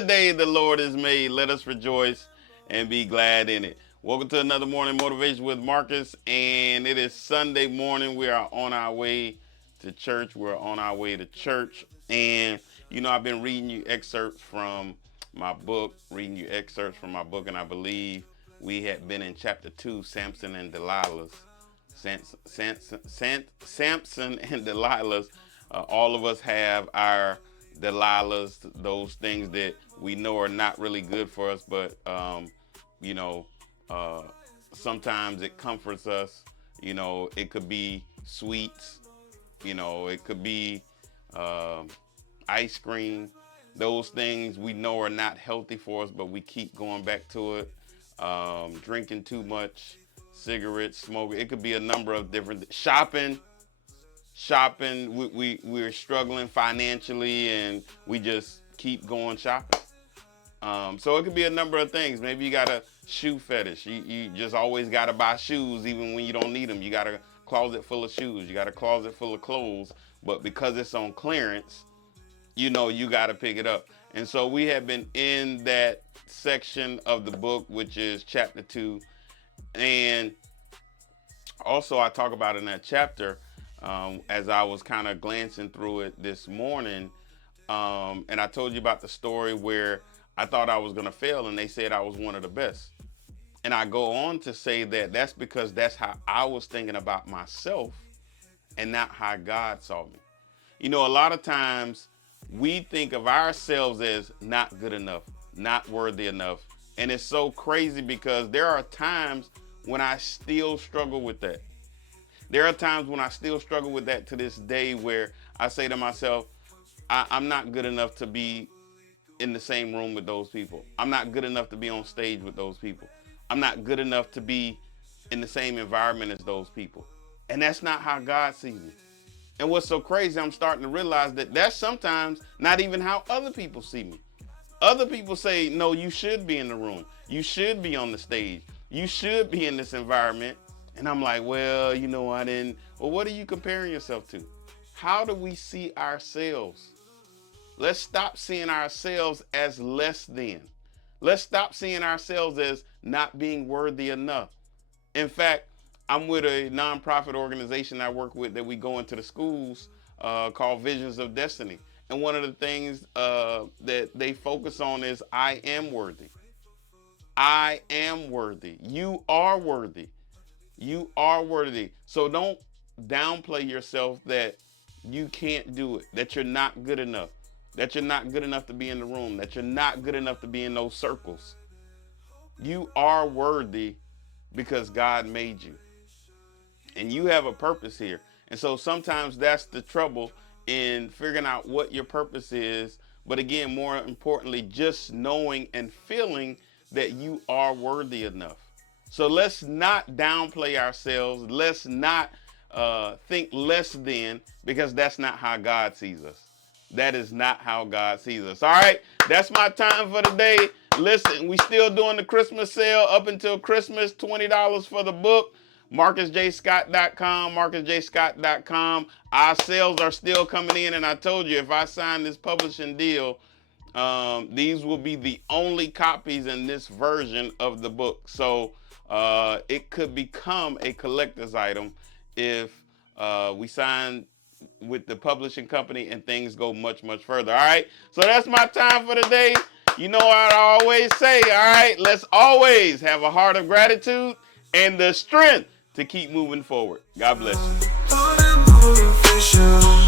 the day the Lord has made. Let us rejoice and be glad in it. Welcome to another morning motivation with Marcus, and it is Sunday morning. We are on our way to church. And I've been reading you excerpts from my book, and I believe we had been in chapter 2, Samson and Delilah's. Samson and Delilah's. All of us have our Delilahs, those things that we know are not really good for us, but you know, uh, sometimes it comforts us. It could be sweets. It could be uh, ice cream. Those things we know are not healthy for us, but we keep going back to it. Drinking too much, cigarettes, smoking. It could be a number of different shopping. We're struggling financially, and we just keep going shopping. So it could be a number of things. Maybe you got a shoe fetish. You just always got to buy shoes even when you don't need them. You got a closet full of shoes. You got a closet full of clothes. But because it's on clearance, you got to pick it up. And so we have been in that section of the book, which is chapter 2. And also I talk about in that chapter, as I was kind of glancing through it this morning, and I told you about the story where I thought I was going to fail and they said I was one of the best. And I go on to say that that's because that's how I was thinking about myself and not how God saw me. A lot of times we think of ourselves as not good enough, not worthy enough. And it's so crazy because there are times when I still struggle with that. There are times when I still struggle with that to this day, where I say to myself, I'm not good enough to be in the same room with those people. I'm not good enough to be on stage with those people. I'm not good enough to be in the same environment as those people. And that's not how God sees me. And what's so crazy, I'm starting to realize that that's sometimes not even how other people see me. Other people say, no, you should be in the room. You should be on the stage. You should be in this environment. And I'm like, well, I didn't. Well, what are you comparing yourself to? How do we see ourselves? Let's stop seeing ourselves as less than. Let's stop seeing ourselves as not being worthy enough. In fact, I'm with a nonprofit organization I work with that we go into the schools called Visions of Destiny. And one of the things that they focus on is I am worthy. I am worthy. You are worthy. You are worthy. So don't downplay yourself that you can't do it, that you're not good enough, that you're not good enough to be in the room, that you're not good enough to be in those circles. You are worthy because God made you. And you have a purpose here. And so sometimes that's the trouble in figuring out what your purpose is. But again, more importantly, just knowing and feeling that you are worthy enough. So let's not downplay ourselves. Let's not think less than, because that's not how God sees us. That is not how God sees us. All right, that's my time for today. Listen, we still doing the Christmas sale up until Christmas, $20 for the book. MarcusJScott.com, MarcusJScott.com. Our sales are still coming in, and I told you if I sign this publishing deal, these will be the only copies in this version of the book. So it could become a collector's item if we sign with the publishing company and things go much, much further. All right. So that's my time for today. You know what I always say. All right. Let's always have a heart of gratitude and the strength to keep moving forward. God bless you.